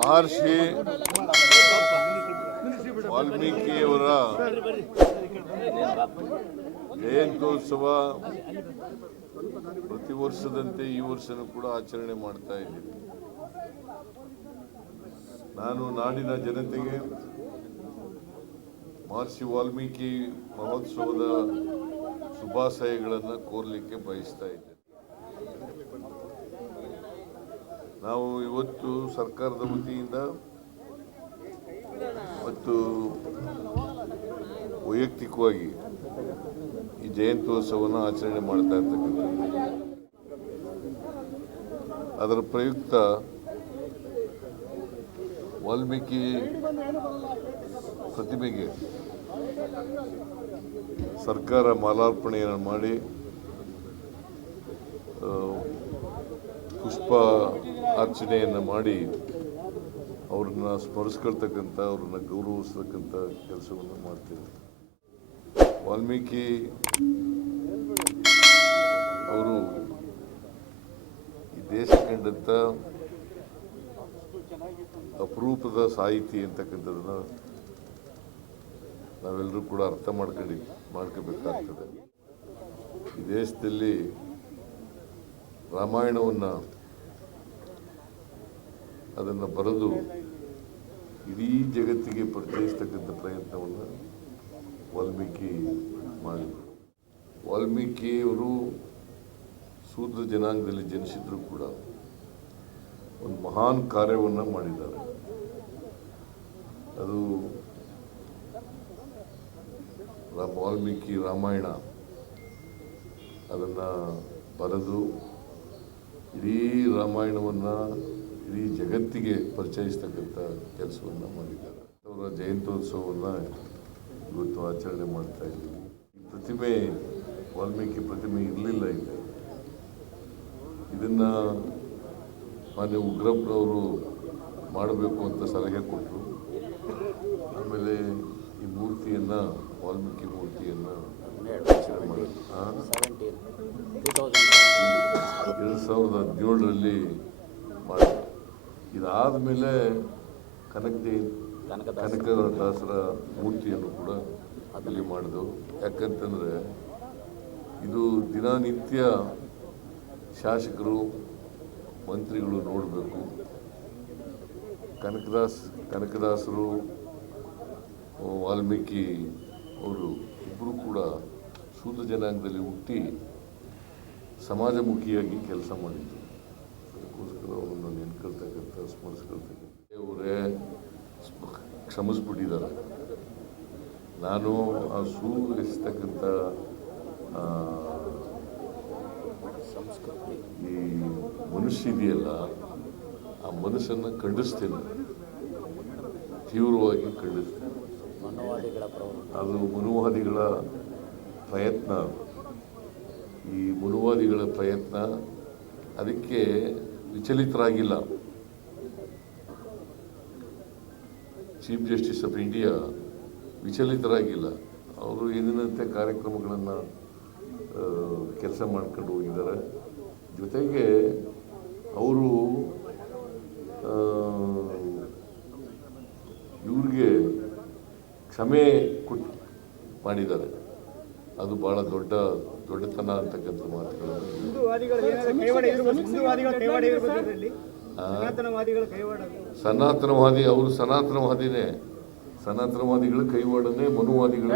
ಮಹರ್ಷಿ ವಾಲ್ಮೀಕಿಯವರ ಜಯಂತ್ಯೋತ್ಸವ ಪ್ರತಿ ವರ್ಷದಂತೆ ಈ ವರ್ಷನೂ ಕೂಡ ಆಚರಣೆ ಮಾಡ್ತಾ ಇದ್ದೀವಿ. ನಾನು ನಾಡಿನ ಜನತೆಗೆ ಮಹರ್ಷಿ ವಾಲ್ಮೀಕಿ ಮಹೋತ್ಸವದ ಶುಭಾಶಯಗಳನ್ನು ಕೋರಲಿಕ್ಕೆ ಬಯಸ್ತಾ ಇದ್ದೇನೆ. ನಾವು ಇವತ್ತು ಸರ್ಕಾರದ ವತಿಯಿಂದ ಮತ್ತು ವೈಯಕ್ತಿಕವಾಗಿ ಈ ಜಯಂತ್ಯೋತ್ಸವವನ್ನು ಆಚರಣೆ ಮಾಡ್ತಾ ಇರ್ತಕ್ಕಂಥದ್ದು. ಅದರ ಪ್ರಯುಕ್ತ ವಾಲ್ಮೀಕಿ ಪ್ರತಿಮೆಗೆ ಸರ್ಕಾರ ಮಾಲಾರ್ಪಣೆಯನ್ನು ಮಾಡಿ ಪುಷ್ಪ ಅರ್ಚನೆಯನ್ನು ಮಾಡಿ ಅವ್ರನ್ನ ಸ್ಮರಿಸ್ಕೊಳ್ತಕ್ಕಂಥ, ಅವ್ರನ್ನ ಗೌರವಿಸ್ತಕ್ಕಂಥ ಕೆಲಸವನ್ನು ಮಾಡ್ತೇವೆ. ವಾಲ್ಮೀಕಿ ಅವರು ಈ ದೇಶ ಕಂಡಂಥ ಅಪರೂಪದ ಸಾಹಿತಿ ಅಂತಕ್ಕಂಥದ್ದನ್ನು ನಾವೆಲ್ಲರೂ ಕೂಡ ಅರ್ಥ ಮಾಡ್ಕೋಬೇಕಾಗ್ತದೆ. ಈ ದೇಶದಲ್ಲಿ ರಾಮಾಯಣವನ್ನು ಅದನ್ನು ಬರೆದು ಇಡೀ ಜಗತ್ತಿಗೆ ಪರಿಚಯಿಸ್ತಕ್ಕಂಥ ಪ್ರಯತ್ನವನ್ನು ವಾಲ್ಮೀಕಿ ಮಾಡಿದರು. ವಾಲ್ಮೀಕಿಯವರು ಶೂದ್ರ ಜನಾಂಗದಲ್ಲಿ ಜನಿಸಿದ್ರು ಕೂಡ ಒಂದು ಮಹಾನ್ ಕಾರ್ಯವನ್ನು ಮಾಡಿದ್ದಾರೆ. ಅದು ವಾಲ್ಮೀಕಿ ರಾಮಾಯಣ ಅದನ್ನು ಬರೆದು ಇಡೀ ರಾಮಾಯಣವನ್ನು ಇಡೀ ಜಗತ್ತಿಗೆ ಪರಿಚಯಿಸ್ತಕ್ಕಂಥ ಕೆಲಸವನ್ನು ಮಾಡಿದ್ದಾರೆ. ಅವರ ಜಯಂತ್ಯೋತ್ಸವವನ್ನು ಇವತ್ತು ಆಚರಣೆ ಮಾಡ್ತಾ ಇದ್ದೀವಿ. ಈ ಪ್ರತಿಮೆ, ವಾಲ್ಮೀಕಿ ಪ್ರತಿಮೆ ಇರಲಿಲ್ಲ ಇಲ್ಲಿ. ಇದನ್ನು ಮಾನ್ಯ ಉಗ್ರಪ್ಪನವರು ಮಾಡಬೇಕು ಅಂತ ಸಲಹೆ ಕೊಟ್ಟರು. ಆಮೇಲೆ ಈ ಮೂರ್ತಿಯನ್ನು, ವಾಲ್ಮೀಕಿ ಮೂರ್ತಿಯನ್ನು 2017ರಲ್ಲಿ ಮಾಡಿದ್ರು. ಇದಾದ ಮೇಲೆ ಕನಕದಾಸರ ಮೂರ್ತಿಯನ್ನು ಕೂಡ ಅಲ್ಲಿ ಮಾಡಿದೆವು. ಯಾಕಂತಂದರೆ ಇದು ದಿನನಿತ್ಯ ಶಾಸಕರು, ಮಂತ್ರಿಗಳು ನೋಡಬೇಕು. ಕನಕದಾಸರು, ವಾಲ್ಮೀಕಿ ಅವರು ಇಬ್ಬರು ಕೂಡ ಶೂದ್ರ ಜನಾಂಗದಲ್ಲಿ ಹುಟ್ಟಿ ಸಮಾಜಮುಖಿಯಾಗಿ ಕೆಲಸ ಮಾಡಿದ್ರು. ಅದಕ್ಕೋಸ್ಕರ ಅವರನ್ನು ನೆನ್ಕೊಳ್ತಕ್ಕಂಥ, ಸ್ಮರಿಸ್ಕೊಳ್ತಕ್ಕಂಥ ಅವರೇ ಕ್ಷಮಿಸ್ಬಿಟ್ಟಿದ್ದಾರೆ. ನಾನು ಆ ಎಸ್ತಕ್ಕಂಥ ಈ ಮನುಷ್ಯ ಇದೆಯಲ್ಲ, ಆ ಮನಸ್ಸನ್ನು ಖಂಡಿಸ್ತೇನೆ, ತೀವ್ರವಾಗಿ ಖಂಡಿಸ್ತೇನೆ. ಅದು ಮನುವಾದಿಗಳ ಪ್ರಯತ್ನ. ಈ ಮನುವಾದಿಗಳ ಪ್ರಯತ್ನ, ಅದಕ್ಕೆ ವಿಚಲಿತರಾಗಿಲ್ಲ. ಚೀಫ್ ಜಸ್ಟಿಸ್ ಆಫ್ ಇಂಡಿಯಾ ವಿಚಲಿತರಾಗಿಲ್ಲ. ಅವರು ಏನಿನಂತೆ ಕಾರ್ಯಕ್ರಮಗಳನ್ನು ಕೆಲಸ ಮಾಡ್ಕೊಂಡು ಹೋಗಿದ್ದಾರೆ. ಜೊತೆಗೆ ಅವರು ಇವ್ರಿಗೆ ಕ್ಷಮೆ ಮಾಡಿದ್ದಾರೆ. ಅದು ಭಾಳ ದೊಡ್ಡತನ ಅಂತಕ್ಕಂಥ ಮಾತುಗಳು. ಸನಾತನವಾದಿ, ಅವರು ಸನಾತನವಾದಿನೇ. ಸನಾತನವಾದಿಗಳ ಕೈವಾಡನೆ ಮನುವಾದಿಗಳ